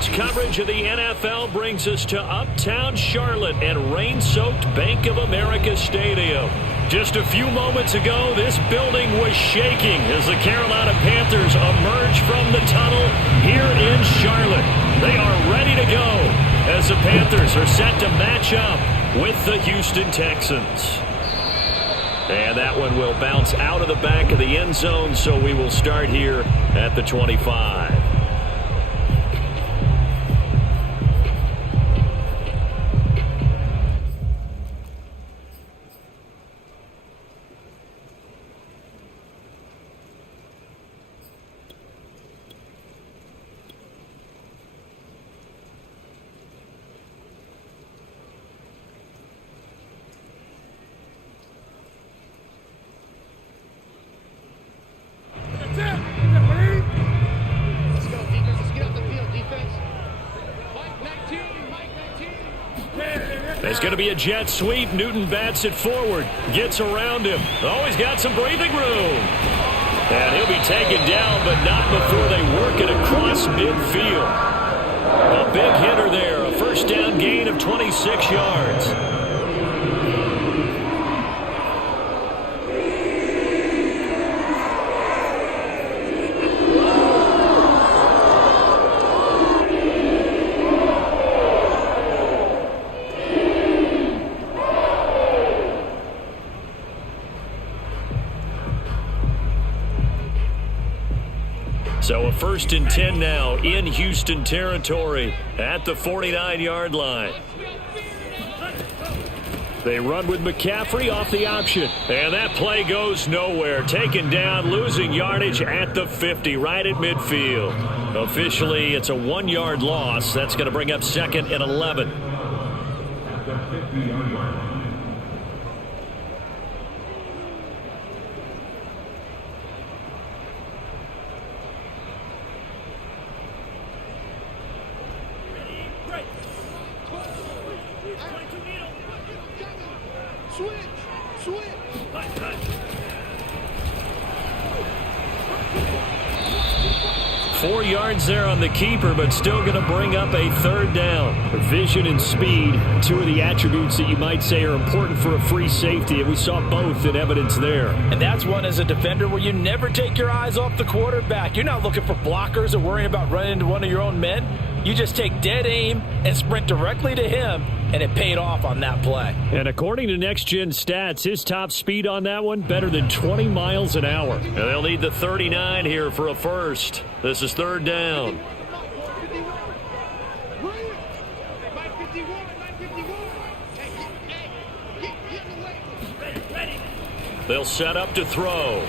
Sports coverage of the NFL brings us to uptown Charlotte and rain-soaked Bank of America Stadium. Just a few moments ago, this building was shaking as the Carolina Panthers emerge from the tunnel here in Charlotte. They are ready to go as the Panthers are set to match up with the Houston Texans. And that one will bounce out of the back of the end zone, so we will start here at the 25. It's going to be a jet sweep. Newton bats it forward. Gets around him. Oh, he's got some breathing room. And he'll be taken down, but not before they work it across midfield. A big hitter there. A first down gain of 26 yards. So a 1st and 10 now in Houston territory at the 49-yard line. They run with McCaffrey off the option. And that play goes nowhere. Taken down, losing yardage at the 50, right at midfield. Officially, it's a 1-yard loss. That's going to bring up 2nd and 11. Switch. 4 yards there on the keeper, but still going to bring up a 3rd down. Vision and speed, two of the attributes that you might say are important for a free safety, and we saw both in evidence there. And that's one as a defender where you never take your eyes off the quarterback. You're not looking for blockers or worrying about running into one of your own men. You just take dead aim and sprint directly to him, and it paid off on that play. And according to Next Gen Stats, his top speed on that one, better than 20 miles an hour. And they'll need the 39 here for a first. This is 3rd down. They'll set up to throw.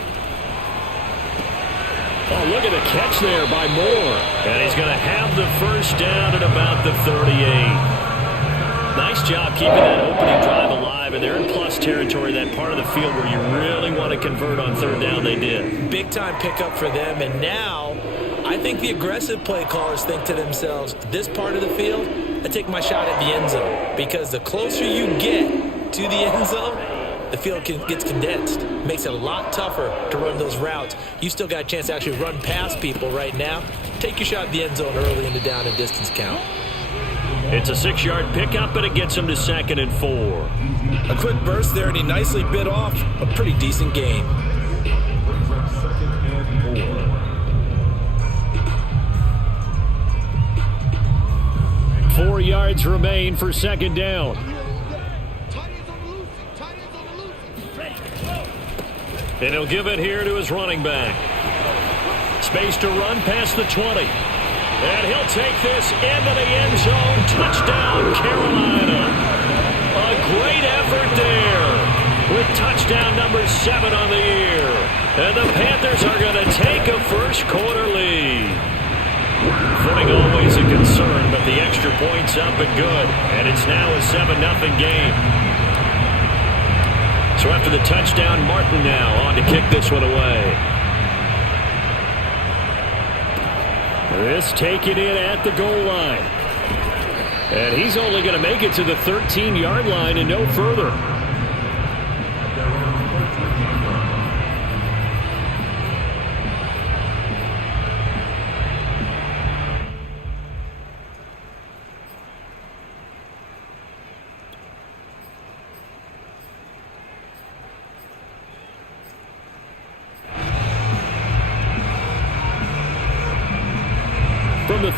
Oh, look at the catch there by Moore. And he's going to have the first down at about the 38. Nice job keeping that opening drive alive. And they're in plus territory, that part of the field where you really want to convert on 3rd down. They did. Big-time pickup for them. And now I think the aggressive play callers think to themselves, this part of the field, I take my shot at the end zone. Because the closer you get to the end zone, the field gets condensed. Makes it a lot tougher to run those routes. You still got a chance to actually run past people right now. Take your shot at the end zone early in the down and distance count. It's a 6-yard pickup, and it gets him to 2nd and 4. A quick burst there, and he nicely bit off a pretty decent gain. Four yards remain for 2nd down. And he'll give it here to his running back. Space to run past the 20. And he'll take this into the end zone. Touchdown, Carolina. A great effort there with touchdown number 7 on the year. And the Panthers are going to take a first-quarter lead. Footing always a concern, but the extra point's up and good. And it's now a 7-0 game. So after the touchdown, Martin now on to kick this one away. This taken in at the goal line. And he's only going to make it to the 13-yard line and no further.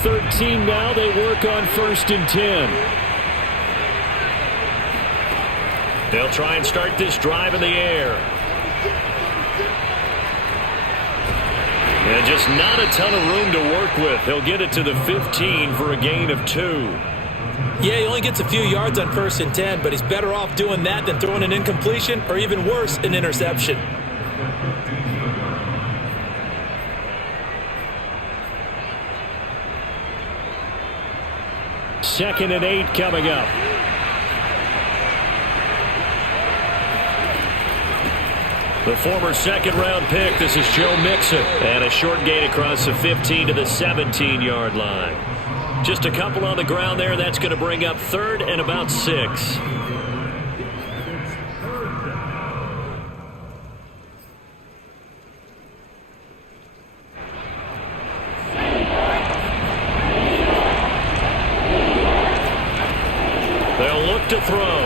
13 now. They work on 1st and 10. They'll try and start this drive in the air. And just not a ton of room to work with. He'll get it to the 15 for a gain of 2. Yeah, he only gets a few yards on 1st and 10, but he's better off doing that than throwing an incompletion or even worse, an interception. Second and 8 coming up. The former second-round pick, this is Joe Mixon. And a short gain across the 15 to the 17-yard line. Just a couple on the ground there. That's going to bring up 3rd and about 6. They'll look to throw.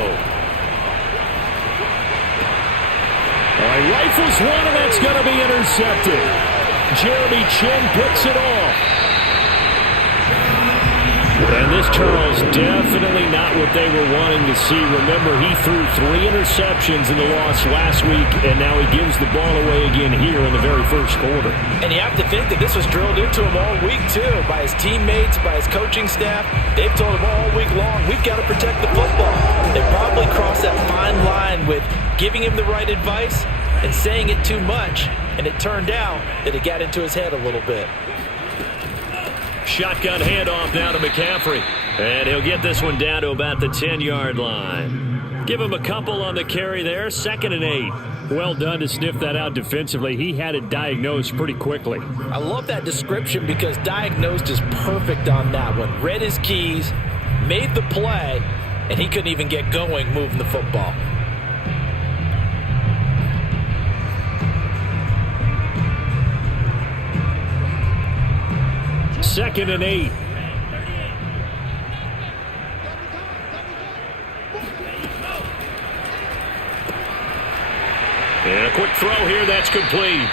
Rifles one, and that's going to be intercepted. Jeremy Chin picks it off. And this, Charles, definitely not what they were wanting to see. Remember, he threw 3 interceptions in the loss last week, and now he gives the ball away again here in the very first quarter. And you have to think that this was drilled into him all week, too, by his teammates, by his coaching staff. They've told him all week long, we've got to protect the football. They probably crossed that fine line with giving him the right advice and saying it too much, and it turned out that it got into his head a little bit. Shotgun handoff now to McCaffrey. And he'll get this one down to about the 10-yard line. Give him a couple on the carry there. 2nd and 8. Well done to sniff that out defensively. He had it diagnosed pretty quickly. I love that description because diagnosed is perfect on that one. Read his keys, made the play, and he couldn't even get going moving the football. Second and 8. And a quick throw here, that's complete.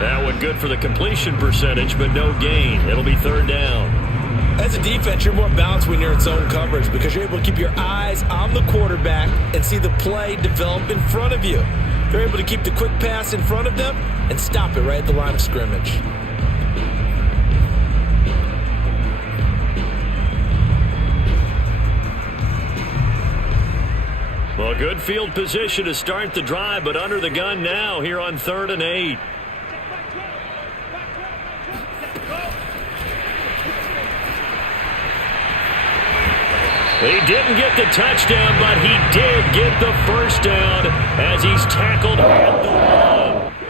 That one good for the completion percentage, but no gain. It'll be 3rd down. As a defense, you're more balanced when you're in zone coverage because you're able to keep your eyes on the quarterback and see the play develop in front of you. They're able to keep the quick pass in front of them and stop it right at the line of scrimmage. Well, good field position to start the drive, but under the gun now here on 3rd and 8. He didn't get the touchdown, but he did get the first down as he's tackled at the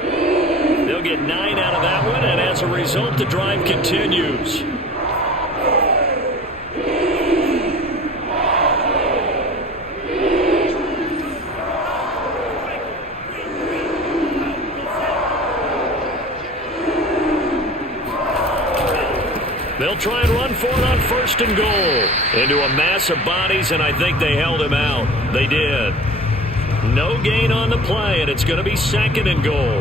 1. They'll get 9 out of that one, and as a result, the drive continues. They'll try and run for it on 1st and goal. Into a mass of bodies, and I think they held him out. They did. No gain on the play, and it's going to be 2nd and goal.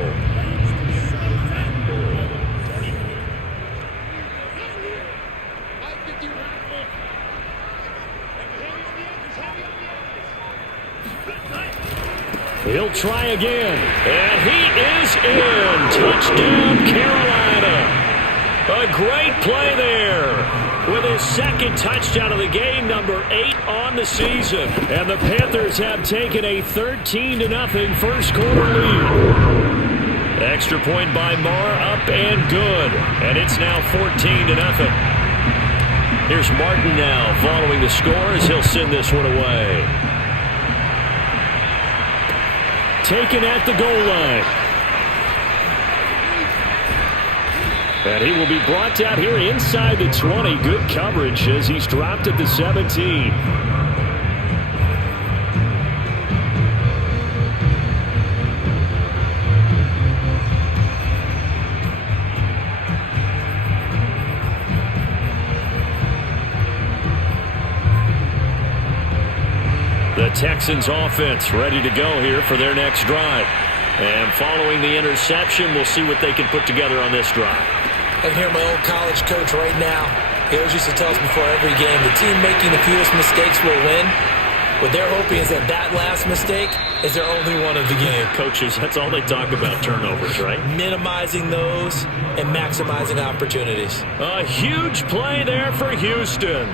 He'll try again. And he is in. Touchdown, Carolina. A great play there with his 2nd touchdown of the game, number 8 on the season. And the Panthers have taken a 13-0 first quarter lead. Extra point by Marr, up and good. And it's now 14-0. Here's Martin now following the score as he'll send this one away. Taken at the goal line. And he will be brought down here inside the 20. Good coverage as he's dropped at the 17. The Texans offense ready to go here for their next drive. And following the interception, we'll see what they can put together on this drive. I can hear my old college coach right now. He always used to tell us before every game, the team making the fewest mistakes will win. What they're hoping is that that last mistake is their only one of the game. Coaches, that's all they talk about, turnovers, right? Minimizing those and maximizing opportunities. A huge play there for Houston.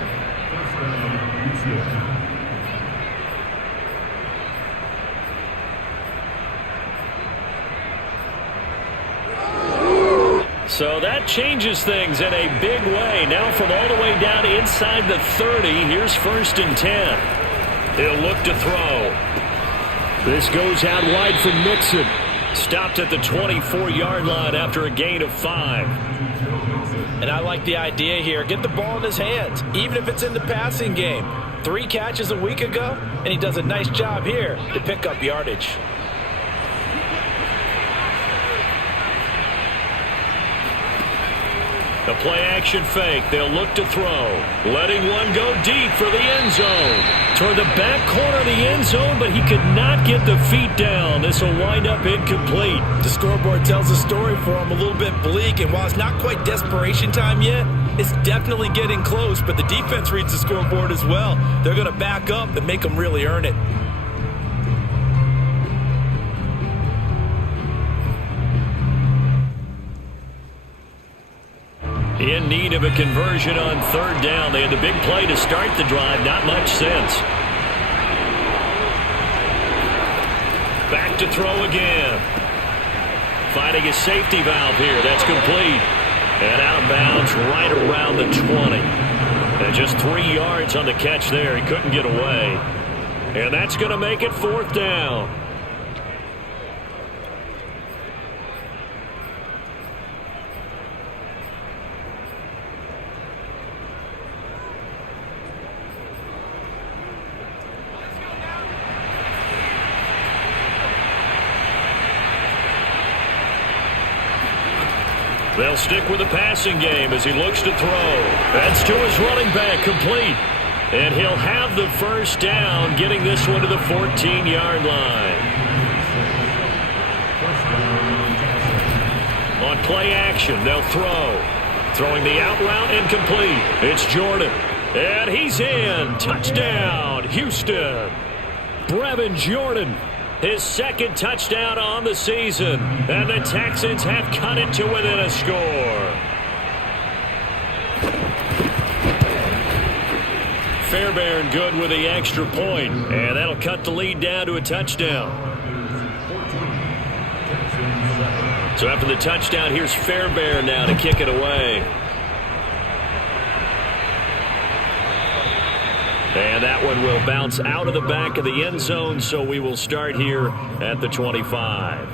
So that changes things in a big way. Now from all the way down inside the 30, here's 1st and 10. He'll look to throw. This goes out wide from Mixon. Stopped at the 24-yard line after a gain of 5. And I like the idea here. Get the ball in his hands, even if it's in the passing game. 3 catches a week ago, and he does a nice job here to pick up yardage. The play-action fake. They'll look to throw. Letting one go deep for the end zone. Toward the back corner of the end zone, but he could not get the feet down. This will wind up incomplete. The scoreboard tells a story for him, a little bit bleak, and while it's not quite desperation time yet, it's definitely getting close, but the defense reads the scoreboard as well. They're going to back up and make them really earn it. In need of a conversion on 3rd down. They had the big play to start the drive. Not much sense. Back to throw again. Finding a safety valve here. That's complete. And out of bounds right around the 20. And just 3 yards on the catch there. He couldn't get away. And that's going to make it 4th down. They'll stick with the passing game as he looks to throw. That's to his running back, complete. And he'll have the 1st down, getting this one to the 14-yard line. On play action, they'll throw. Throwing the out route, incomplete. It's Jordan. And he's in. Touchdown, Houston. Brevin Jordan. His 2nd touchdown on the season. And the Texans have cut it to within a score. Fairbairn good with the extra point. And that'll cut the lead down to a touchdown. So after the touchdown, here's Fairbairn now to kick it away. And that one will bounce out of the back of the end zone, so we will start here at the 25.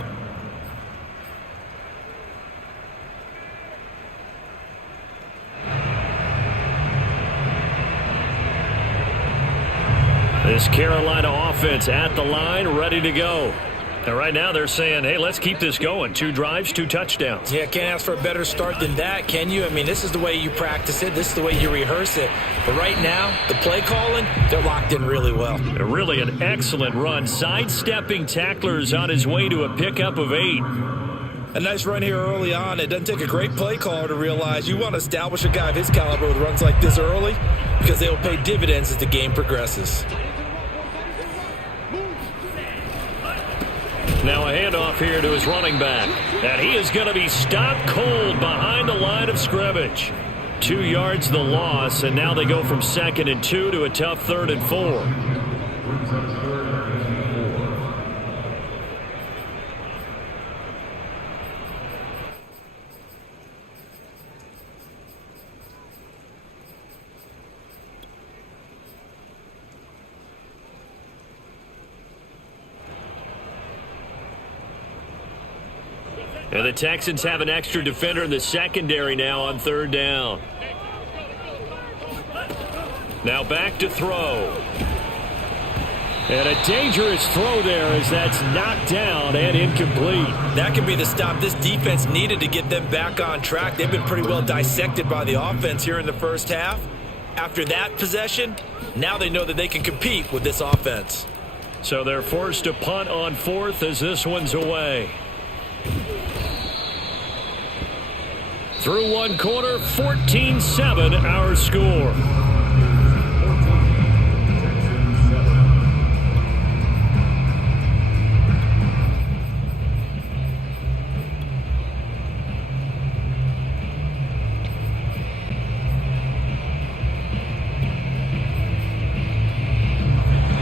This Carolina offense at the line, ready to go. And right now they're saying, hey, let's keep this going. 2 drives, 2 touchdowns. Yeah, can't ask for a better start than that, can you? I mean, this is the way you practice it. This is the way you rehearse it. But right now, the play calling, they're locked in really well. Really an excellent run. Sidestepping tacklers on his way to a pickup of 8. A nice run here early on. It doesn't take a great play caller to realize you want to establish a guy of his caliber with runs like this early because they will pay dividends as the game progresses. Now a handoff here to his running back. And he is going to be stopped cold behind the line of scrimmage. 2 yards the loss, and now they go from 2nd and 2 to a tough 3rd and 4. And the Texans have an extra defender in the secondary now on 3rd down. Now back to throw. And a dangerous throw there as that's knocked down and incomplete. That could be the stop this defense needed to get them back on track. They've been pretty well dissected by the offense here in the first half. After that possession, now they know that they can compete with this offense. So they're forced to punt on 4th as this one's away. Through one quarter, 14-7 our score.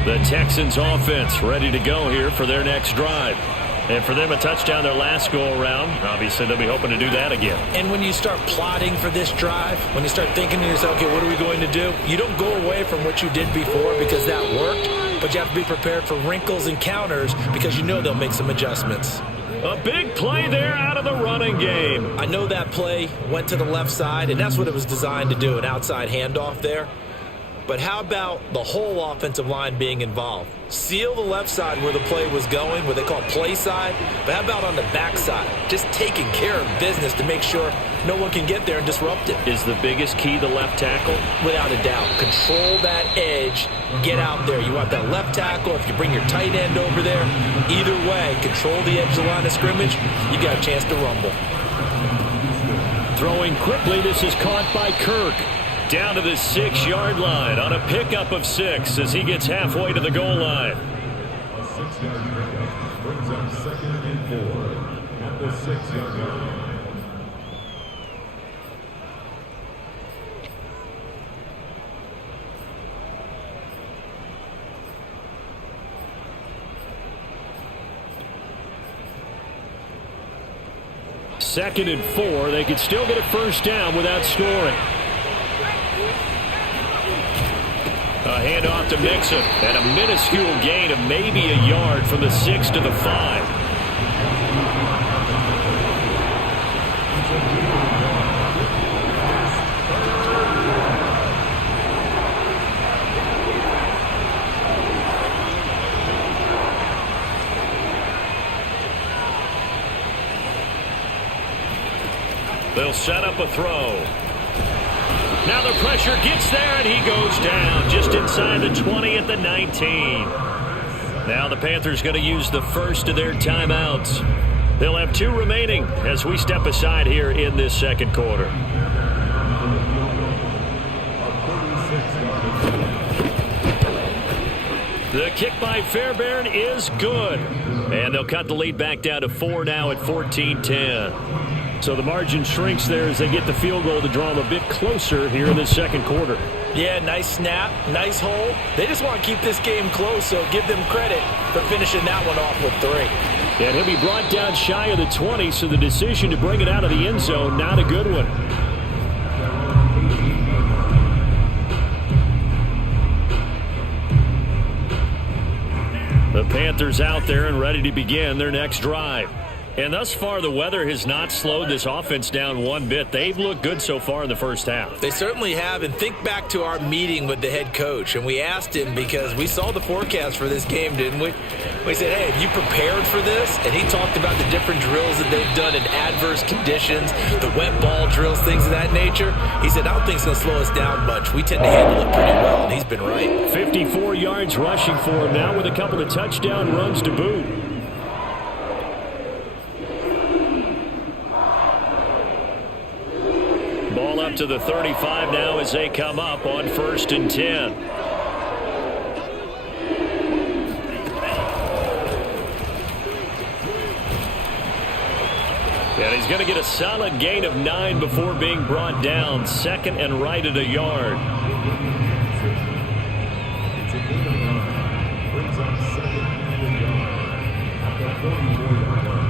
The Texans offense ready to go here for their next drive. And for them, a touchdown their last go-around. Obviously, they'll be hoping to do that again. And when you start plotting for this drive, when you start thinking to yourself, okay, what are we going to do? You don't go away from what you did before because that worked, but you have to be prepared for wrinkles and counters because you know they'll make some adjustments. A big play there out of the running game. I know that play went to the left side, and that's what it was designed to do, an outside handoff there. But how about the whole offensive line being involved? Seal the left side where the play was going, what they call play side. But how about on the back side? Just taking care of business to make sure no one can get there and disrupt it. Is the biggest key the left tackle? Without a doubt. Control that edge. Get out there. You want that left tackle. If you bring your tight end over there, either way, control the edge of the line of scrimmage, you got a chance to rumble. Throwing quickly, this is caught by Kirk. Down to the 6-yard line on a pickup of 6 as he gets halfway to the goal line. A 6-yard pickup brings up 2nd and 4 at the 6-yard line. Second and 4. They could still get a first down without scoring. A handoff to Mixon, and a minuscule gain of maybe a yard from the 6 to the 5. They'll set up a throw. Now the pressure gets there, and he goes down just inside the 20 at the 19. Now the Panthers going to use the first of their timeouts. They'll have 2 remaining as we step aside here in this second quarter. The kick by Fairbairn is good. And they'll cut the lead back down to 4 now at 14-10. So the margin shrinks there as they get the field goal to draw them a bit closer here in the second quarter. Yeah, nice snap, nice hold. They just want to keep this game close, so give them credit for finishing that one off with 3. And he'll be brought down shy of the 20, so the decision to bring it out of the end zone, not a good one. The Panthers out there and ready to begin their next drive. And thus far, the weather has not slowed this offense down one bit. They've looked good so far in the first half. They certainly have. And think back to our meeting with the head coach. And we asked him because we saw the forecast for this game, didn't we? We said, hey, have you prepared for this? And he talked about the different drills that they've done in adverse conditions, the wet ball drills, things of that nature. He said, I don't think it's going to slow us down much. We tend to handle it pretty well, and he's been right. 54 yards rushing for him now with a couple of touchdown runs to boot. Ball up to the 35 now as they come up on 1st and 10. And he's going to get a solid gain of 9 before being brought down. 2nd and right at a yard. It's a good run. Brings up 2nd and a yard at the 44-yard line.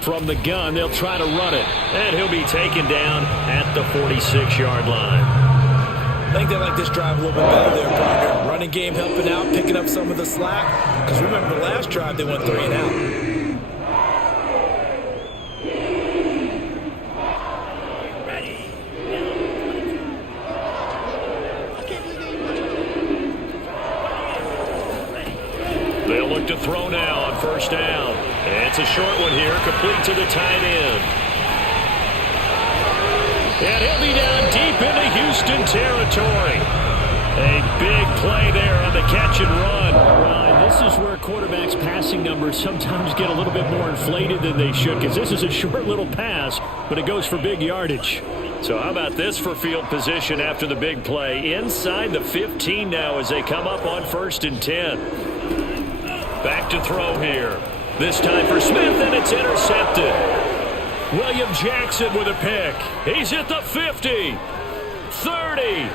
From the gun, they'll try to run it. And he'll be taken down at the 46-yard line. I think they like this drive a little bit better there, partner. Running game helping out, picking up some of the slack. Because remember, the last drive, they went 3 and out. throw now on first down. It's a short one here, complete to the tight end. And he'll be down deep into Houston territory. A big play there on the catch and run. This is where quarterbacks' passing numbers sometimes get a little bit more inflated than they should, because this is a short little pass, but it goes for big yardage. So how about this for field position after the big play? Inside the 15 now as they come up on 1st and 10. Back to throw here. This time for Smith, and it's intercepted. William Jackson with a pick. He's at the 50, 30,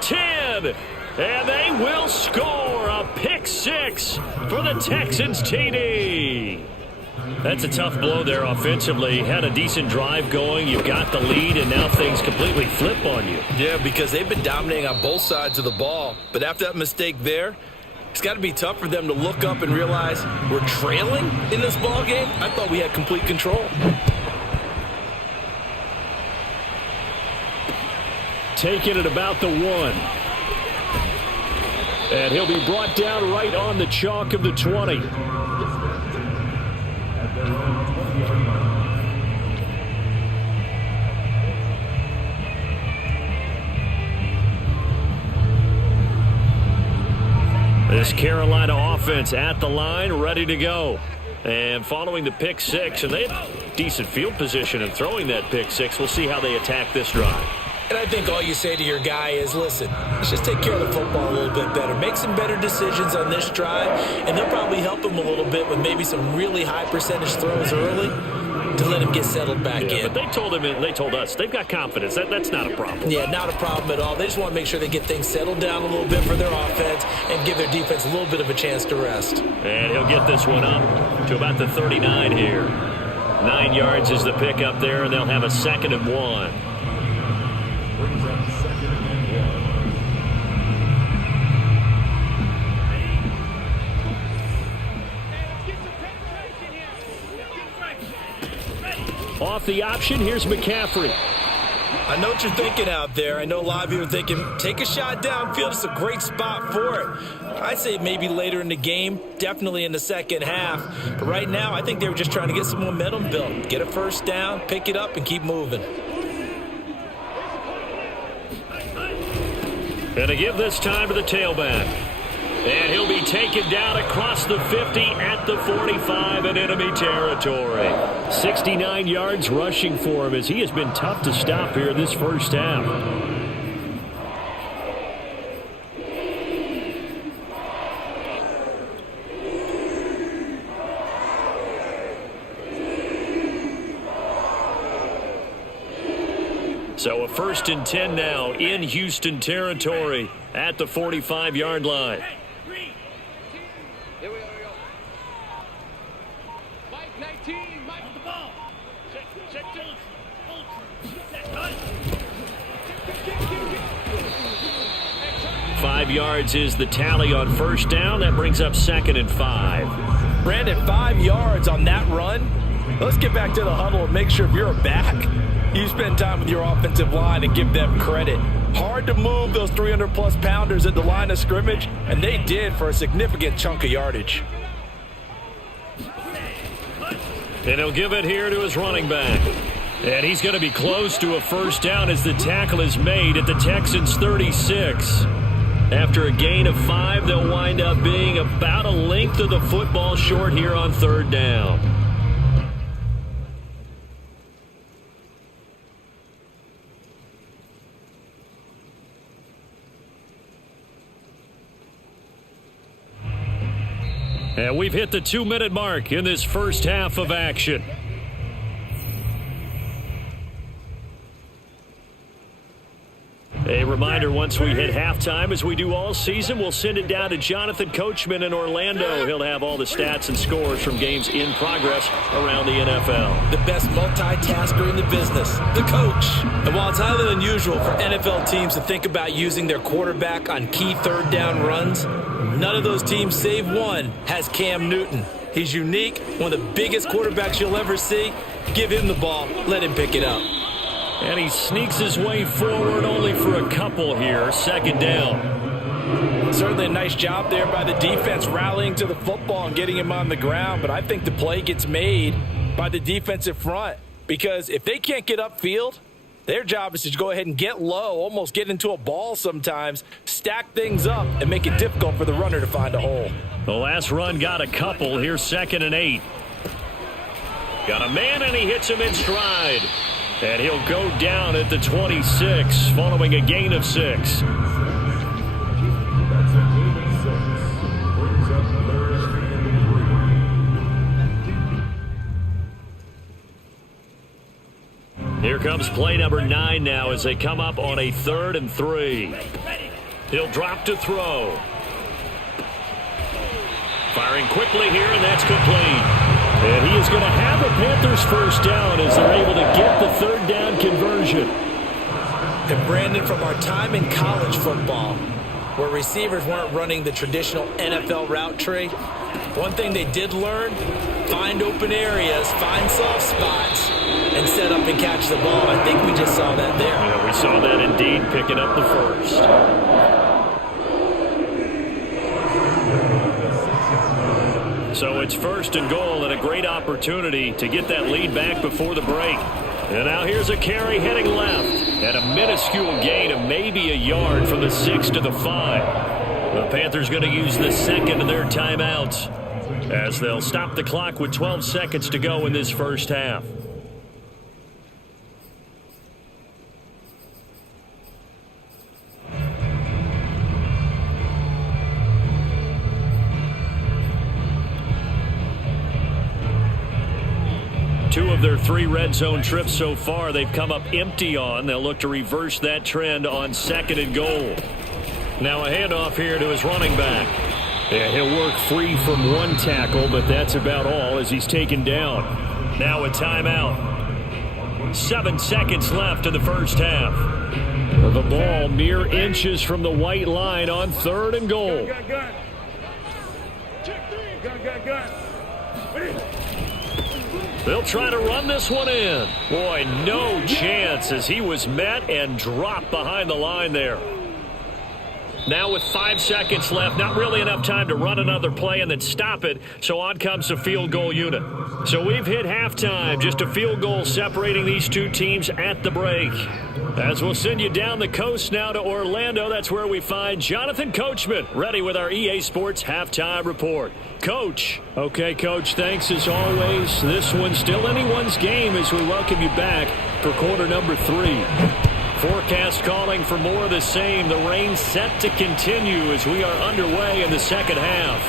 10, and they will score a pick six for the Texans TD. That's a tough blow there offensively. Had a decent drive going. You've got the lead, and now things completely flip on you. Yeah, because they've been dominating on both sides of the ball. But after that mistake there, it's got to be tough for them to look up and realize we're trailing in this ball game. I thought we had complete control. Taking it about the 1. And he'll be brought down right on the chalk of the 20. This Carolina offense at the line, ready to go. And following the pick six, and they have decent field position and throwing that pick six. We'll see how they attack this drive. And I think all you say to your guy is, listen, let's just take care of the football a little bit better. Make some better decisions on this drive, and they'll probably help him a little bit with maybe some really high percentage throws early to let him get settled back in. But they told him, and they told us, they've got confidence. That's not a problem. Yeah, not a problem at all. They just want to make sure they get things settled down a little bit for their offense and give their defense a little bit of a chance to rest. And he'll get this one up to about the 39 here. 9 yards is the pick up there, and they'll have a 2nd and 1. Brings up 2nd and 1. Off the option, here's McCaffrey. I know what you're thinking out there. I know a lot of you are thinking, take a shot downfield. It's a great spot for it. I'd say maybe later in the game, definitely in the second half. But right now, I think they were just trying to get some momentum built. Get a first down, pick it up, and keep moving. And to give this time to the tailback. And he'll be taken down across the 50 at the 45 in enemy territory. 69 yards rushing for him as he has been tough to stop here this first half. So a 1st and 10 now in Houston territory at the 45-yard line. Mike 19, Mike the ball. Check. 5 yards is the tally on first down. That brings up 2nd and 5. Brandon, 5 yards on that run. Let's get back to the huddle and make sure if you're a back, you spend time with your offensive line and give them credit. Hard to move those 300-plus pounders at the line of scrimmage, and they did for a significant chunk of yardage. And he'll give it here to his running back. And he's going to be close to a first down as the tackle is made at the Texans' 36. After a gain of 5, they'll wind up being about a length of the football short here on 3rd down. And we've hit the 2-minute mark in this first half of action. A reminder, once we hit halftime, as we do all season, we'll send it down to Jonathan Coachman in Orlando. He'll have all the stats and scores from games in progress around the NFL. The best multitasker in the business, the coach. And while it's highly unusual for NFL teams to think about using their quarterback on key 3rd down runs, none of those teams, save one, has Cam Newton. He's unique, one of the biggest quarterbacks you'll ever see. Give him the ball, let him pick it up. And he sneaks his way forward only for a couple here. 2nd down. Certainly a nice job there by the defense rallying to the football and getting him on the ground, but I think the play gets made by the defensive front because if they can't get upfield, their job is to go ahead and get low, almost get into a ball sometimes, stack things up, and make it difficult for the runner to find a hole. The last run got a couple. Here's 2nd and 8. Got a man, and he hits him in stride. And he'll go down at the 26 following a gain of 6. That's a gain of 6. Brings up 3rd and 3. Here comes play number 9 now as they come up on a 3rd and 3. He'll drop to throw. Firing quickly here, and that's complete. And he is going to have a Panthers first down as they're able to get the 3rd down conversion. And Brandon, from our time in college football, where receivers weren't running the traditional NFL route tree, one thing they did learn, find open areas, find soft spots, and set up and catch the ball. I think we just saw that there. Yeah, we saw that indeed, picking up the first. So it's 1st and goal and a great opportunity to get that lead back before the break. And now here's a carry heading left and a minuscule gain of maybe a yard from the 6 to the 5. The Panthers going to use the 2nd of their timeouts as they'll stop the clock with 12 seconds to go in this first half. Two of their 3 red zone trips so far they've come up empty on. They'll look to reverse that trend on 2nd and goal. Now a handoff here to his running back. Yeah, he'll work free from 1 tackle, but that's about all as he's taken down. Now a timeout. 7 seconds left in the first half. The ball mere inches from the white line on 3rd and goal. Gun. Check 3. Gun. Ready? They'll try to run this one in. Boy, no chance as he was met and dropped behind the line there. Now with 5 seconds left, not really enough time to run another play and then stop it, so on comes the field goal unit. So we've hit halftime, just a field goal separating these two teams at the break. As we'll send you down the coast now to Orlando, that's where we find Jonathan Coachman, ready with our EA Sports Halftime Report. Coach. Okay, Coach, thanks as always. This one's still anyone's game as we welcome you back for quarter number 3. Forecast calling for more of the same. The rain set to continue as we are underway in the second half.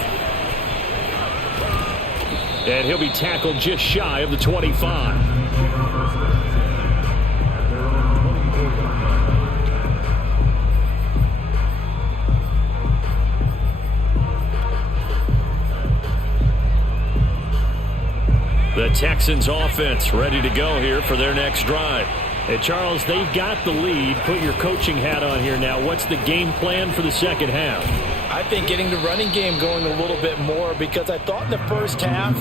And he'll be tackled just shy of the 25. The Texans offense ready to go here for their next drive. And Charles, they've got the lead. Put your coaching hat on here now. What's the game plan for the second half? I think getting the running game going a little bit more because I thought in the first half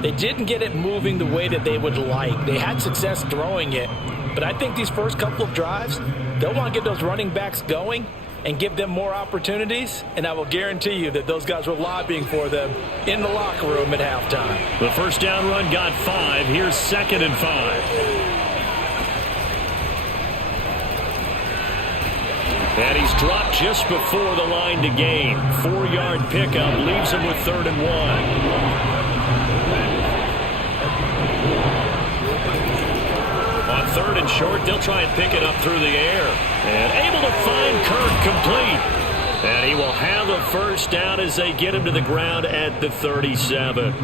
they didn't get it moving the way that they would like. They had success throwing it, but I think these first couple of drives, they'll want to get those running backs going and give them more opportunities, and I will guarantee you that those guys were lobbying for them in the locker room at halftime. The first down run got 5. Here's 2nd and 5. And he's dropped just before the line to gain. 4-yard pickup leaves him with 3rd and 1. On 3rd and short, they'll try and pick it up through the air. And able to find Kirk complete. And he will have a first down as they get him to the ground at the 37.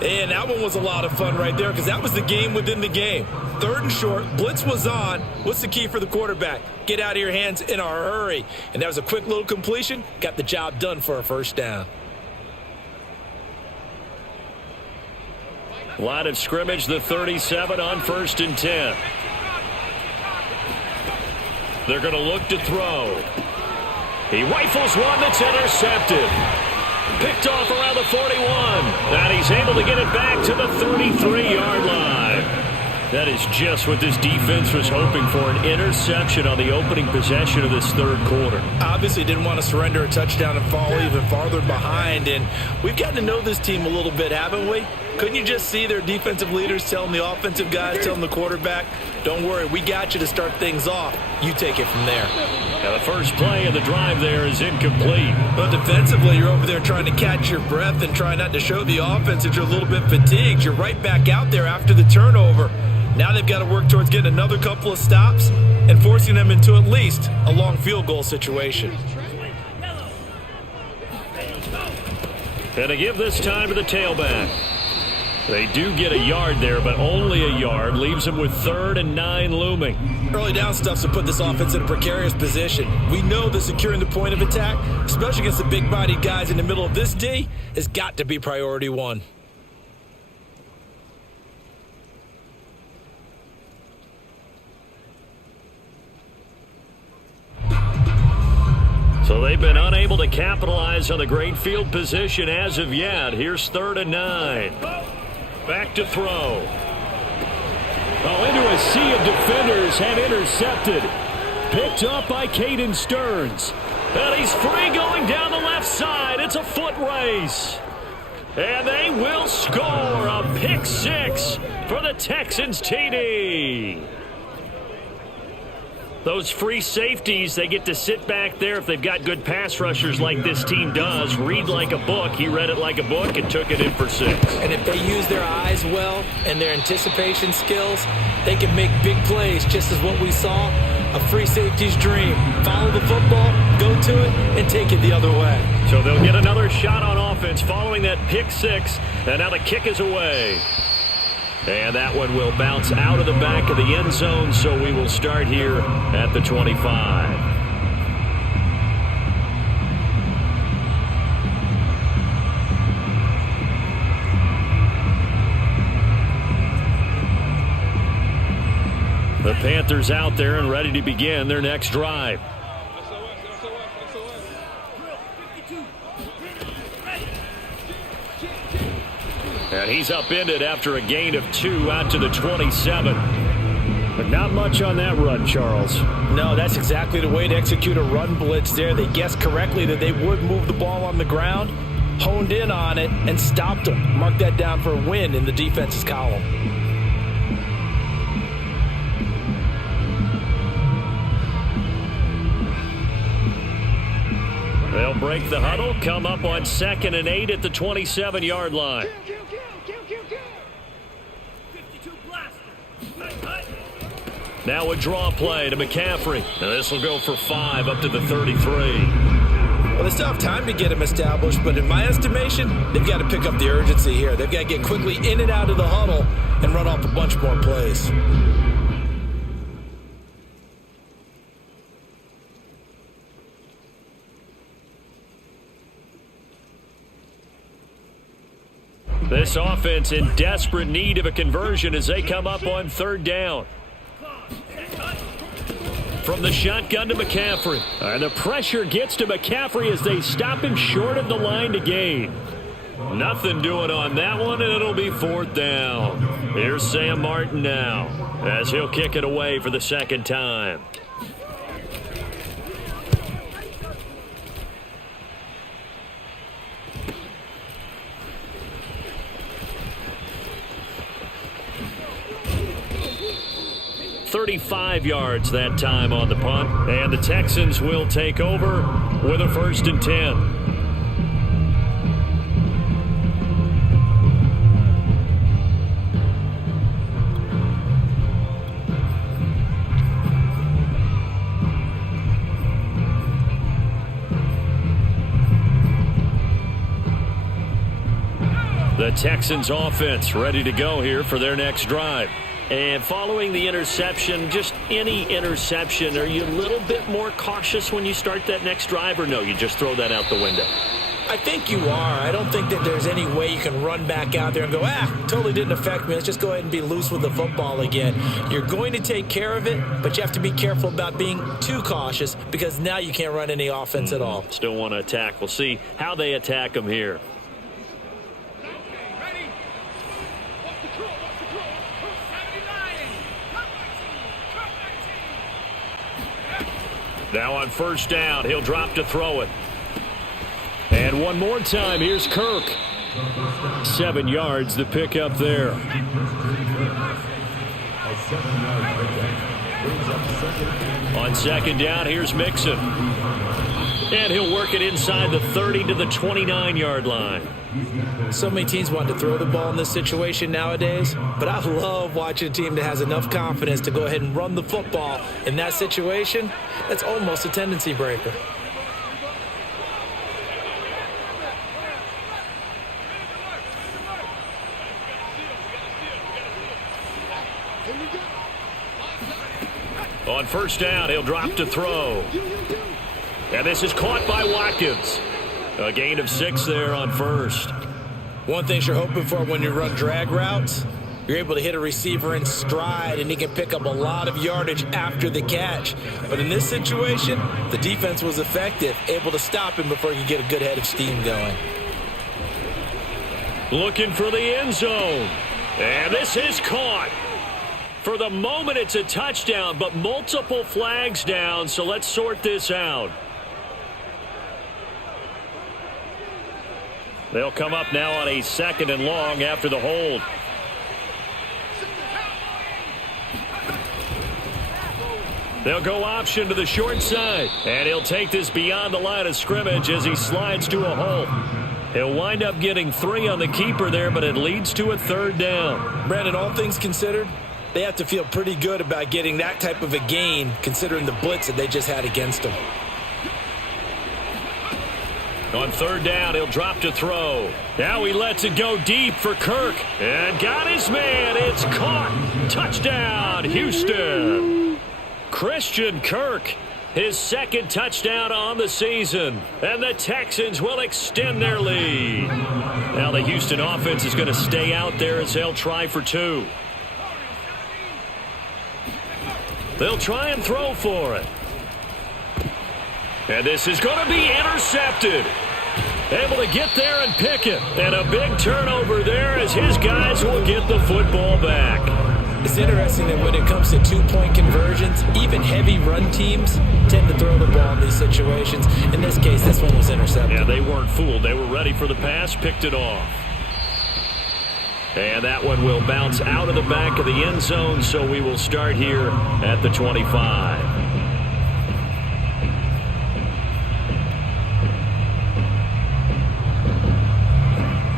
And that one was a lot of fun right there because that was the game within the game. 3rd and short, blitz was on. What's the key for the quarterback? Get out of your hands in a hurry. And that was a quick little completion. Got the job done for a first down. Line of scrimmage, the 37 on 1st and 10. They're going to look to throw. He rifles one that's intercepted. Picked off around the 41. And he's able to get it back to the 33-yard line. That is just what this defense was hoping for, an interception on the opening possession of this third quarter. Obviously didn't want to surrender a touchdown and fall even farther behind, and we've gotten to know this team a little bit, haven't we? Couldn't you just see their defensive leaders telling the offensive guys, telling the quarterback, don't worry, we got you to start things off. You take it from there. Now the first play of the drive there is incomplete. But defensively, you're over there trying to catch your breath and try not to show the offense that you're a little bit fatigued. You're right back out there after the turnover. Now they've got to work towards getting another couple of stops and forcing them into at least a long field goal situation. And they give this time to the tailback. They do get a yard there, but only a yard. Leaves them with 3rd and 9 looming. Early down stuff's to put this offense in a precarious position. We know that securing the point of attack, especially against the big-bodied guys in the middle of this D, has got to be priority one. So they've been unable to capitalize on the great field position as of yet. Here's 3rd and 9. Back to throw. Oh, into a sea of defenders and intercepted. Picked up by Caden Stearns. And he's free going down the left side. It's a foot race. And they will score a pick 6 for the Texans TD. Those free safeties, they get to sit back there if they've got good pass rushers like this team does. Read like a book. He read it like a book and took it in for 6. And if they use their eyes well and their anticipation skills, they can make big plays, just as what we saw, a free safety's dream. Follow the football, go to it, and take it the other way. So they'll get another shot on offense following that pick 6, and now the kick is away. And that one will bounce out of the back of the end zone, so we will start here at the 25. The Panthers out there and ready to begin their next drive. And he's upended after a gain of 2 out to the 27. But not much on that run, Charles. No, that's exactly the way to execute a run blitz there. They guessed correctly that they would move the ball on the ground, honed in on it, and stopped them. Mark that down for a win in the defense's column. They'll break the huddle, come up on 2nd and 8 at the 27-yard line. Now a draw play to McCaffrey. Now this will go for 5 up to the 33. Well, they still have time to get him established, but in my estimation, they've got to pick up the urgency here. They've got to get quickly in and out of the huddle and run off a bunch more plays. This offense in desperate need of a conversion as they come up on 3rd down. From the shotgun to McCaffrey. And the pressure gets to McCaffrey as they stop him short of the line to gain. Nothing doing on that one, and it'll be 4th down. Here's Sam Martin now as he'll kick it away for the 2nd time. .35 yards that time on the punt, and the Texans will take over with a 1st and 10. The Texans offense ready to go here for their next drive. And following the interception, just any interception, are you a little bit more cautious when you start that next drive, or no, you just throw that out the window? I think you are. I don't think that there's any way you can run back out there and go, totally didn't affect me. Let's just go ahead and be loose with the football again. You're going to take care of it, but you have to be careful about being too cautious because now you can't run any offense at all. Still want to attack. We'll see how they attack them here. Now on first down, he'll drop to throw it. And one more time, here's Kirk. 7 yards, the pickup there. On second down, here's Mixon. And he'll work it inside the 30 to the 29-yard line. So many teams want to throw the ball in this situation nowadays, but I love watching a team that has enough confidence to go ahead and run the football in that situation. That's almost a tendency breaker. On first down, he'll drop to throw. And this is caught by Watkins. A gain of 6 there on first. One thing you're hoping for when you run drag routes, you're able to hit a receiver in stride and he can pick up a lot of yardage after the catch. But in this situation, the defense was effective, able to stop him before he could get a good head of steam going. Looking for the end zone. And this is caught. For the moment, it's a touchdown, but multiple flags down, so let's sort this out. They'll come up now on a 2nd and long after the hold. They'll go option to the short side, and he'll take this beyond the line of scrimmage as he slides to a hole. He'll wind up getting 3 on the keeper there, but it leads to a 3rd down. Brandon, all things considered, they have to feel pretty good about getting that type of a gain considering the blitz that they just had against them. On 3rd down, he'll drop to throw. Now he lets it go deep for Kirk. And got his man. It's caught. Touchdown, Houston. Christian Kirk, his 2nd touchdown on the season. And the Texans will extend their lead. Now the Houston offense is going to stay out there as they'll try for 2. They'll try and throw for it. And this is going to be intercepted. Able to get there and pick it. And a big turnover there as his guys will get the football back. It's interesting that when it comes to 2-point conversions, even heavy run teams tend to throw the ball in these situations. In this case, this one was intercepted. Yeah, they weren't fooled. They were ready for the pass, picked it off. And that one will bounce out of the back of the end zone, so we will start here at the 25.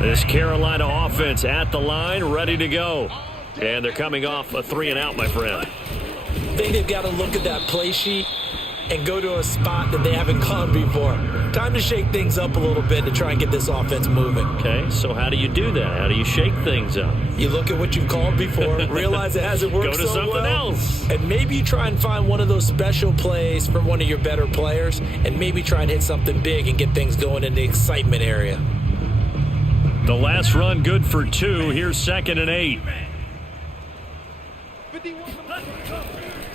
This Carolina offense at the line, ready to go. And they're coming off a 3-and-out, my friend. I think they've got to look at that play sheet and go to a spot that they haven't gone before. Time to shake things up a little bit to try and get this offense moving. Okay, so how do you do that? How do you shake things up? You look at what you've called before, realize it hasn't worked Go to so something well, else. and maybe you try and find one of those special plays from one of your better players, and maybe try and hit something big and get things going in the excitement area. The last run good for 2. Here's 2nd and 8.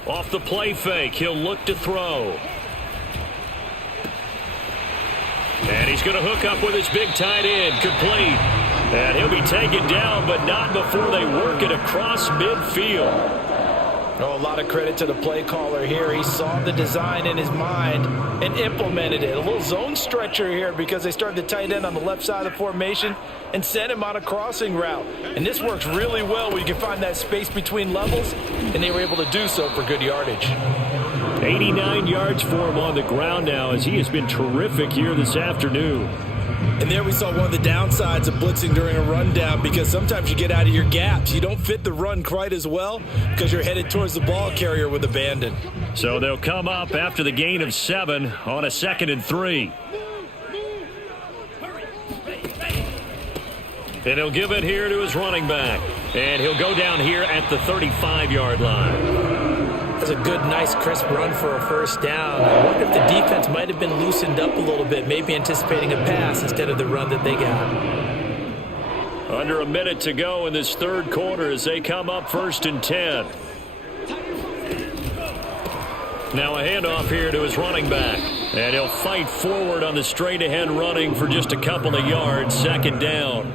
Off the play fake, he'll look to throw. And he's going to hook up with his big tight end, complete. And he'll be taken down, but not before they work it across midfield. Oh, a lot of credit to the play caller here. He saw the design in his mind and implemented it. A little zone stretcher here because they started the tight end on the left side of the formation and sent him on a crossing route. And this works really well when you can find that space between levels, and they were able to do so for good yardage. 89 yards for him on the ground now as he has been terrific here this afternoon. And there we saw one of the downsides of blitzing during a rundown because sometimes you get out of your gaps. You don't fit the run quite as well because you're headed towards the ball carrier with abandon. So they'll come up after the gain of 7 on a 2nd and 3. And he'll give it here to his running back. And he'll go down here at the 35-yard line. That's a good, nice, crisp run for a first down. I wonder if the defense might have been loosened up a little bit, maybe anticipating a pass instead of the run that they got. Under a minute to go in this 3rd quarter as they come up 1st and 10. Now a handoff here to his running back. And he'll fight forward on the straight-ahead running for just a couple of yards, 2nd down.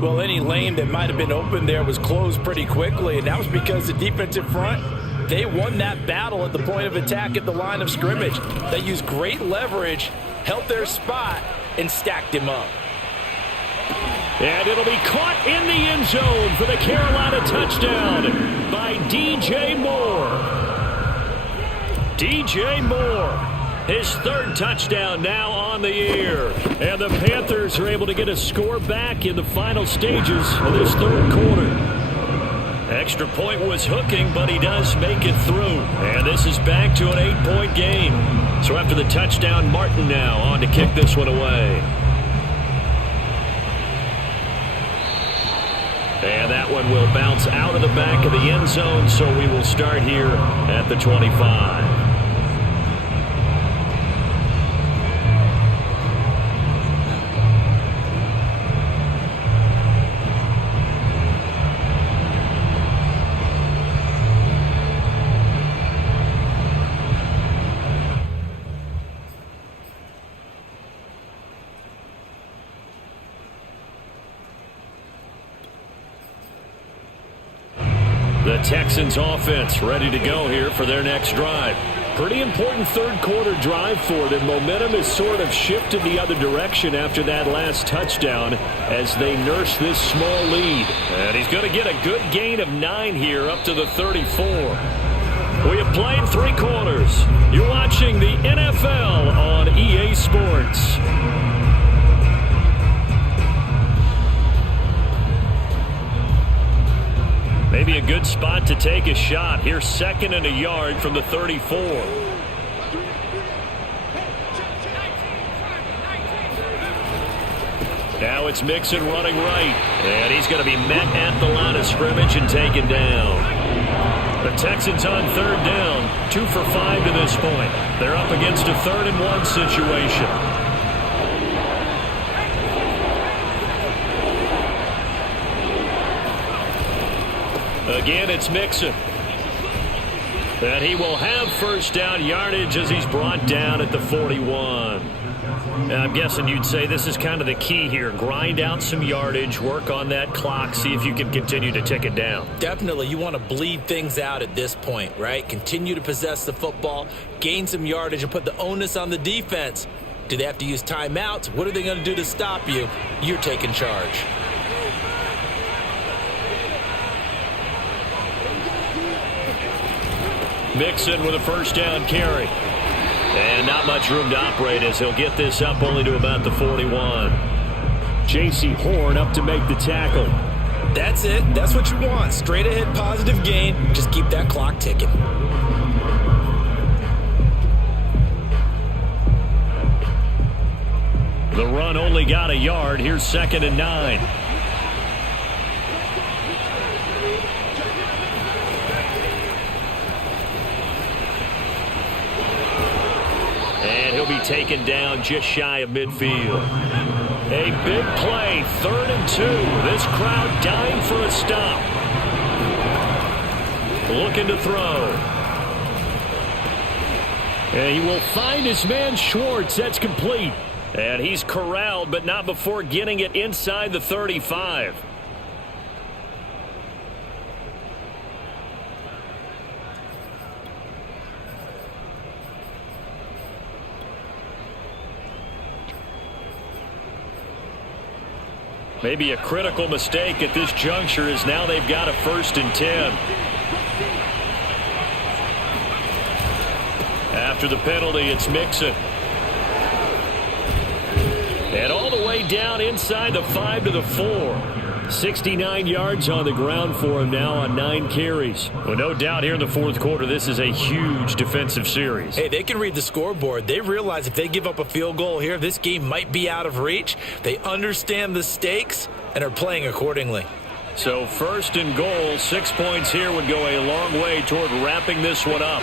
Well, any lane that might have been open there was closed pretty quickly, and that was because the defensive front they won that battle at the point of attack at the line of scrimmage. They used great leverage, held their spot, and stacked him up. And it'll be caught in the end zone for the Carolina touchdown by DJ Moore. DJ Moore, his third touchdown now on the year. And the Panthers are able to get a score back in the final stages of this third quarter. Extra point was hooking, but he does make it through. And this is back to an 8-point game. So after the touchdown, Martin now on to kick this one away. And that one will bounce out of the back of the end zone, so we will start here at the 25. The Texans offense ready to go here for their next drive. Pretty important third quarter drive for them. Momentum has sort of shifted the other direction after that last touchdown as they nurse this small lead. And he's going to get a good gain of 9 here up to the 34. We have played 3 quarters. You're watching the NFL on EA Sports. Maybe a good spot to take a shot. Here's 2nd and a yard from the 34. Now it's Mixon running right. And he's going to be met at the line of scrimmage and taken down. The Texans on 3rd down. 2 for 5 to this point. They're up against a 3rd and 1 situation. Again, it's Mixon. And he will have first down yardage as he's brought down at the 41. And I'm guessing you'd say this is kind of the key here. Grind out some yardage, work on that clock, see if you can continue to tick it down. Definitely. You want to bleed things out at this point, right? Continue to possess the football, gain some yardage, and put the onus on the defense. Do they have to use timeouts? What are they going to do to stop you? You're taking charge. Mixon with a first down carry. And not much room to operate as he'll get this up only to about the 41. J.C. Horn up to make the tackle. That's it. That's what you want. Straight ahead positive gain. Just keep that clock ticking. The run only got a yard. Here's 2nd and 9. Be taken down just shy of midfield. A big play, 3rd and 2. This crowd dying for a stop. Looking to throw. And he will find his man Schwartz. That's complete. And he's corralled, but not before getting it inside the 35. Maybe a critical mistake at this juncture is now they've got a 1st and 10. After the penalty, it's Mixon. And all the way down inside the 5 to the 4. 69 yards on the ground for him now on 9 carries. Well, no doubt here in the 4th quarter, this is a huge defensive series. Hey, they can read the scoreboard. They realize if they give up a field goal here, this game might be out of reach. They understand the stakes and are playing accordingly. So 1st and goal, 6 points here would go a long way toward wrapping this one up.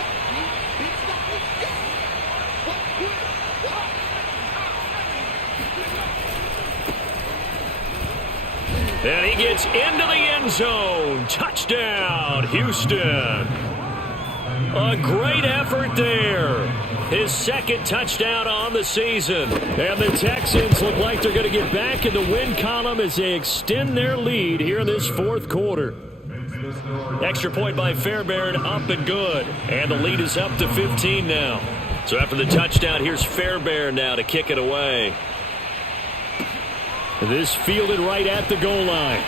And he gets into the end zone. Touchdown, Houston. A great effort there. His 2nd touchdown on the season. And the Texans look like they're going to get back in the win column as they extend their lead here in this 4th quarter. Makes this Extra point by Fairbairn, up and good. And the lead is up to 15 now. So after the touchdown, here's Fairbairn now to kick it away. This fielded right at the goal line.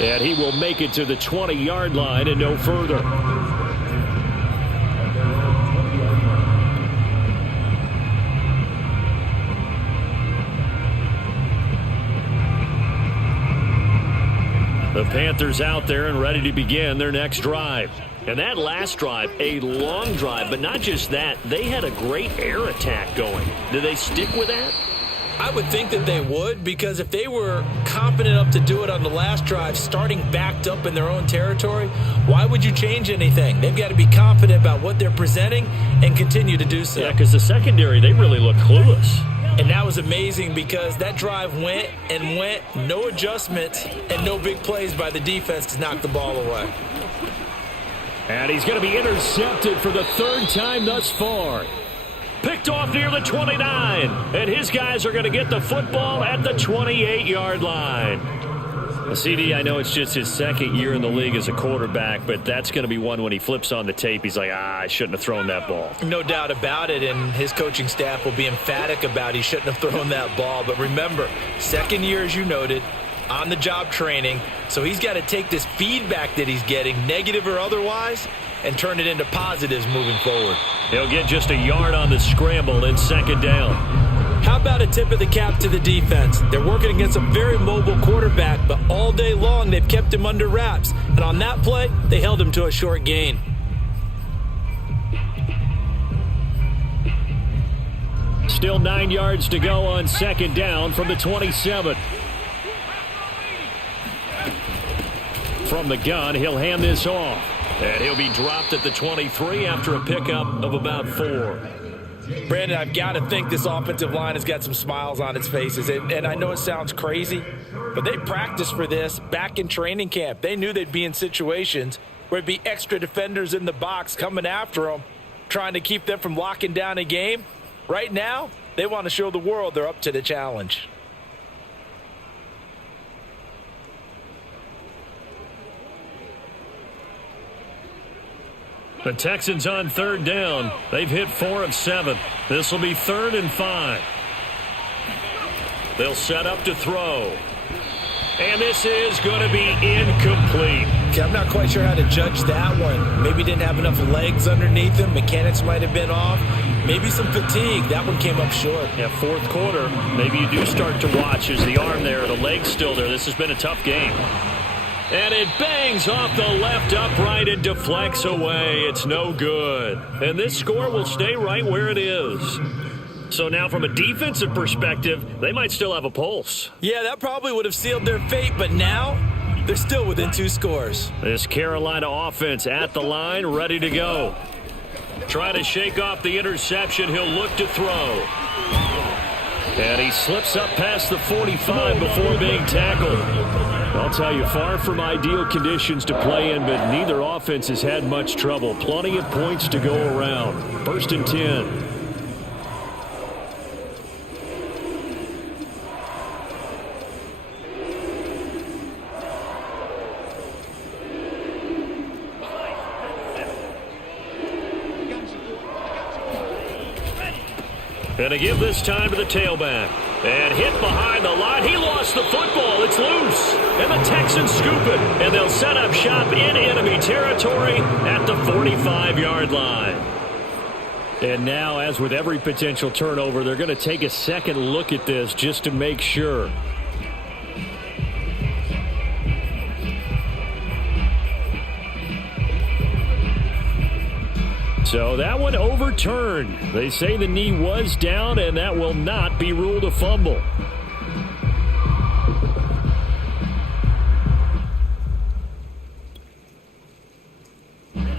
And he will make it to the 20-yard line and no further. The Panthers out there and ready to begin their next drive. And that last drive, a long drive, but not just that. They had a great air attack going. Do they stick with that? I would think that they would, because if they were competent enough to do it on the last drive, starting backed up in their own territory, why would you change anything? They've got to be confident about what they're presenting and continue to do so. Yeah, because the secondary, they really look clueless. And that was amazing because that drive went and went, no adjustments, and no big plays by the defense to knock the ball away. And he's going to be intercepted for the third time thus far. Picked off near the 29. And his guys are going to get the football at the 28-yard line. CD, I know it's just his second year in the league as a quarterback, but that's going to be one when he flips on the tape. He's like, I shouldn't have thrown that ball. No doubt about it, and his coaching staff will be emphatic about he shouldn't have thrown that ball. But remember, second year, as you noted, on-the-job training, so he's got to take this feedback that he's getting, negative or otherwise, and turn it into positives moving forward. He'll get just a yard on the scramble in second down. How about a tip of the cap to the defense? They're working against a very mobile quarterback, but all day long they've kept him under wraps. And on that play, they held him to a short gain. Still 9 yards to go on second down from the 27. From the gun, he'll hand this off. And he'll be dropped at the 23 after a pickup of about 4. Brandon, I've got to think this offensive line has got some smiles on its faces. And I know it sounds crazy, but they practiced for this back in training camp. They knew they'd be in situations where there'd be extra defenders in the box coming after them, trying to keep them from locking down a game. Right now, they want to show the world they're up to the challenge. The Texans on third down. They've hit 4 of 7. This will be 3rd and 5. They'll set up to throw. And this is going to be incomplete. Okay, I'm not quite sure how to judge that one. Maybe didn't have enough legs underneath him. Mechanics might have been off. Maybe some fatigue. That one came up short. Yeah, fourth quarter. Maybe you do start to watch as the arm there, the leg's still there. This has been a tough game. And it bangs off the left upright and deflects away. It's no good. And this score will stay right where it is. So now from a defensive perspective, they might still have a pulse. Yeah, that probably would have sealed their fate, but now they're still within 2 scores. This Carolina offense at the line, ready to go. Trying to shake off the interception. He'll look to throw. And he slips up past the 45 before being tackled. I'll tell you, far from ideal conditions to play in, but neither offense has had much trouble. Plenty of points to go around. 1st and 10. And to give this time to the tailback. And hit behind the line. He lost the football. It's loose. And the Texans scoop it. And they'll set up shop in enemy territory at the 45-yard line. And now, as with every potential turnover, they're going to take a second look at this just to make sure. So that one overturned. They say the knee was down, and that will not be ruled a fumble.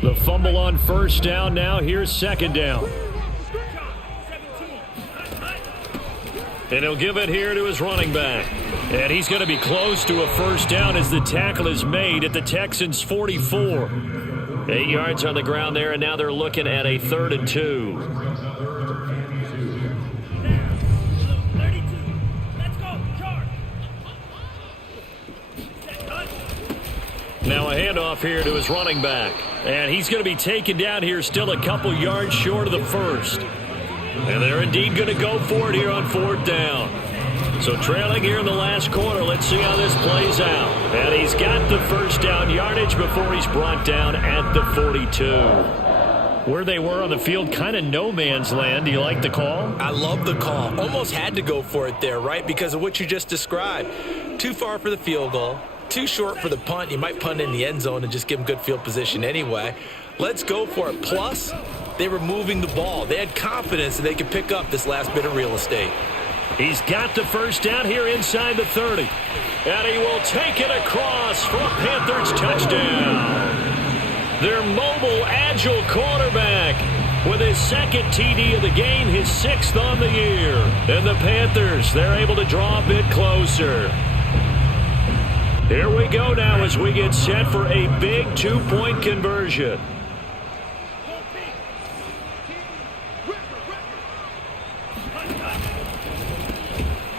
The fumble on first down. Now here's second down. And he'll give it here to his running back. And he's going to be close to a first down as the tackle is made at the Texans' 44. 8 yards on the ground there, and now they're looking at a 3rd and 2. Now a handoff here to his running back. And he's going to be taken down here still a couple yards short of the first. And they're indeed going to go for it here on 4th down. So trailing here in the last quarter, let's see how this plays out. And he's got the first down yardage before he's brought down at the 42. Where they were on the field, kind of no man's land. Do you like the call? I love the call. Almost had to go for it there, right? Because of what you just described. Too far for the field goal. Too short for the punt. You might punt in the end zone and just give them good field position anyway. Let's go for it. Plus, they were moving the ball. They had confidence that they could pick up this last bit of real estate. He's got the first down here inside the 30. And he will take it across for a Panthers touchdown. Their mobile, agile quarterback with his second TD of the game, his 6th on the year. And the Panthers, they're able to draw a bit closer. Here we go now as we get set for a big 2-point conversion.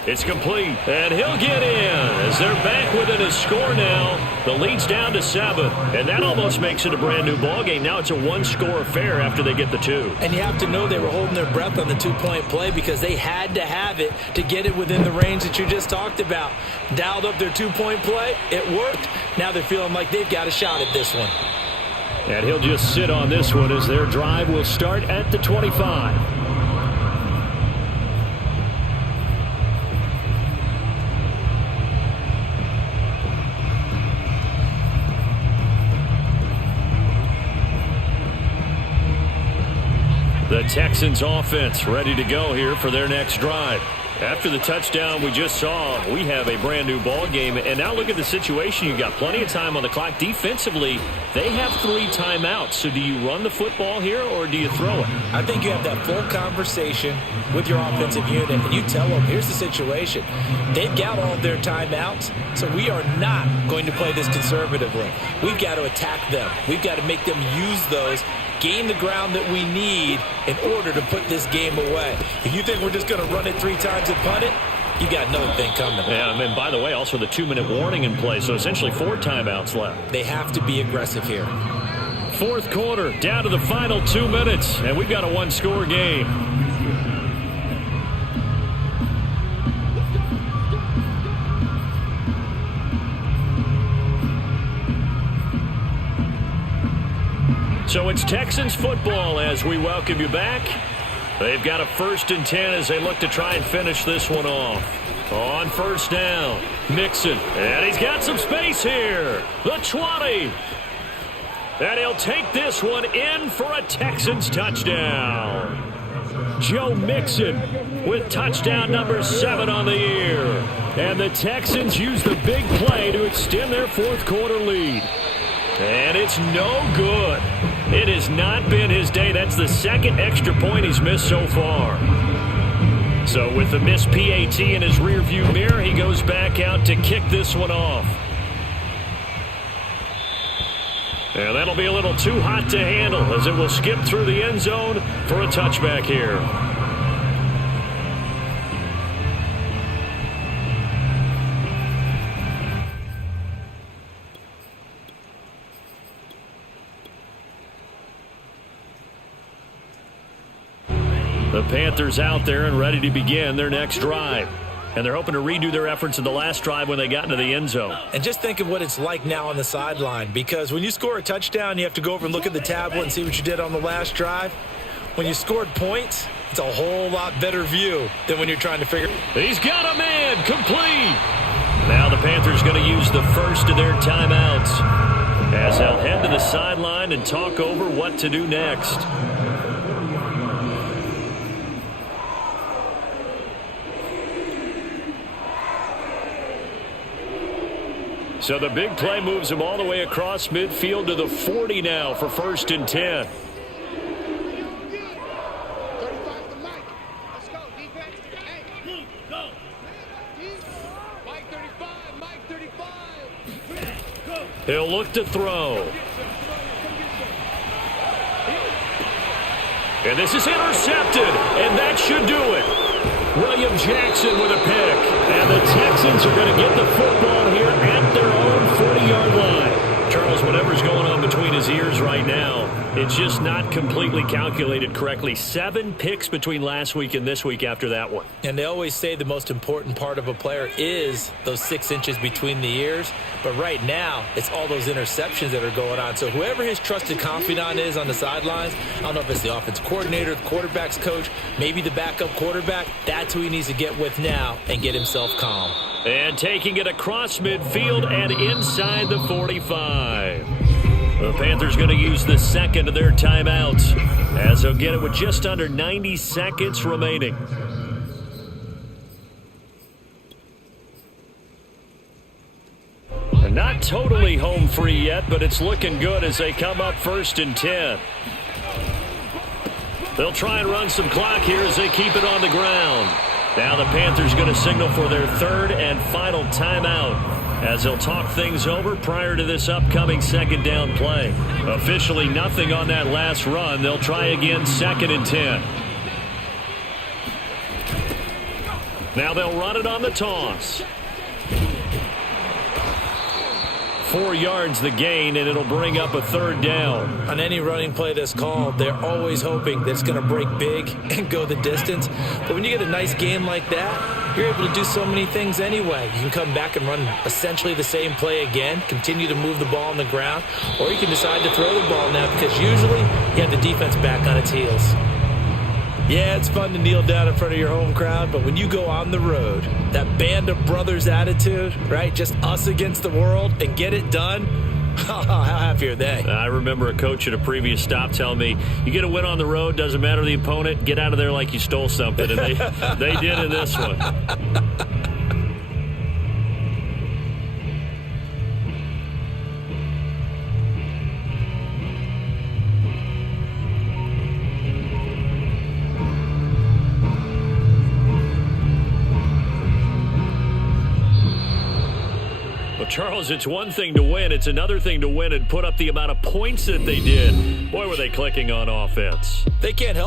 It's complete, and he'll get in as they're back within a score now. The lead's down to 7, and that almost makes it a brand-new ballgame. Now it's a one-score affair after they get the 2. And you have to know they were holding their breath on the 2-point play because they had to have it to get it within the range that you just talked about. Dialed up their 2-point play. It worked. Now they're feeling like they've got a shot at this one. And he'll just sit on this one as their drive will start at the 25. The Texans offense ready to go here for their next drive. After the touchdown we just saw, we have a brand new ball game. And now look at the situation. You've got plenty of time on the clock. Defensively, they have 3 timeouts. So do you run the football here or do you throw it? I think you have that full conversation with your offensive unit, and you tell them, here's the situation. They've got all of their timeouts, so we are not going to play this conservatively. We've got to attack them. We've got to make them use those, gain the ground that we need in order to put this game away. If you think we're just going to run it 3 times and punt it, you got another thing coming. Yeah, and by the way, also the 2-minute warning in play, so essentially 4 timeouts left. They have to be aggressive here. 4th quarter, down to the final 2 minutes, and we've got a one-score game. So it's Texans football as we welcome you back. They've got a 1st and 10 as they look to try and finish this one off. On 1st down, Mixon. And he's got some space here. The 20. And he'll take this one in for a Texans touchdown. Joe Mixon with touchdown number 7 on the year. And the Texans use the big play to extend their 4th quarter lead. And it's no good. It has not been his day. That's the 2nd extra point he's missed so far. So with the missed PAT in his rearview mirror, he goes back out to kick this one off. And that'll be a little too hot to handle as it will skip through the end zone for a touchback here. The Panthers out there and ready to begin their next drive. And they're hoping to redo their efforts in the last drive when they got into the end zone. And just think of what it's like now on the sideline, because when you score a touchdown, you have to go over and look at the tablet and see what you did on the last drive. When you scored points, it's a whole lot better view than when you're trying to figure. He's got a man complete. Now the Panthers going to use the first of their timeouts as they'll head to the sideline and talk over what to do next. So the big play moves him all the way across midfield to the 40 now for 1st and 10. 35 to Mike. Let's go, defense. Hey, go. Mike 35, Mike 35. Go. He'll look to throw. And this is intercepted, and that should do it. William Jackson with a pick. And the Texans are going to get the football here at their own 40-yard line. Turnover between his ears right now. It's just not completely calculated correctly. 7 picks between last week and this week after that one. And they always say the most important part of a player is those 6 inches between the ears. But right now, it's all those interceptions that are going on. So whoever his trusted confidant is on the sidelines, I don't know if it's the offense coordinator, the quarterback's coach, maybe the backup quarterback, that's who he needs to get with now and get himself calm. And taking it across midfield and inside the 45. The Panthers going to use the second of their timeouts as they'll get it with just under 90 seconds remaining. And not totally home free yet, but it's looking good as they come up 1st and 10. They'll try and run some clock here as they keep it on the ground. Now the Panthers going to signal for their 3rd and final timeout as they'll talk things over prior to this upcoming 2nd down play. Officially nothing on that last run. They'll try again 2nd and 10. Now they'll run it on the toss. 4 yards the gain, and it'll bring up a 3rd down. On any running play that's called, they're always hoping that it's going to break big and go the distance. But when you get a nice game like that, you're able to do so many things anyway. You can come back and run essentially the same play again, continue to move the ball on the ground, or you can decide to throw the ball now because usually you have the defense back on its heels. Yeah, it's fun to kneel down in front of your home crowd, but when you go on the road, that band of brothers attitude, right? Just us against the world and get it done. How happy are they? I remember a coach at a previous stop telling me, you get a win on the road, doesn't matter the opponent, get out of there like you stole something. And they did in this one. Charles, it's one thing to win. It's another thing to win and put up the amount of points that they did. Boy, were they clicking on offense. They can't help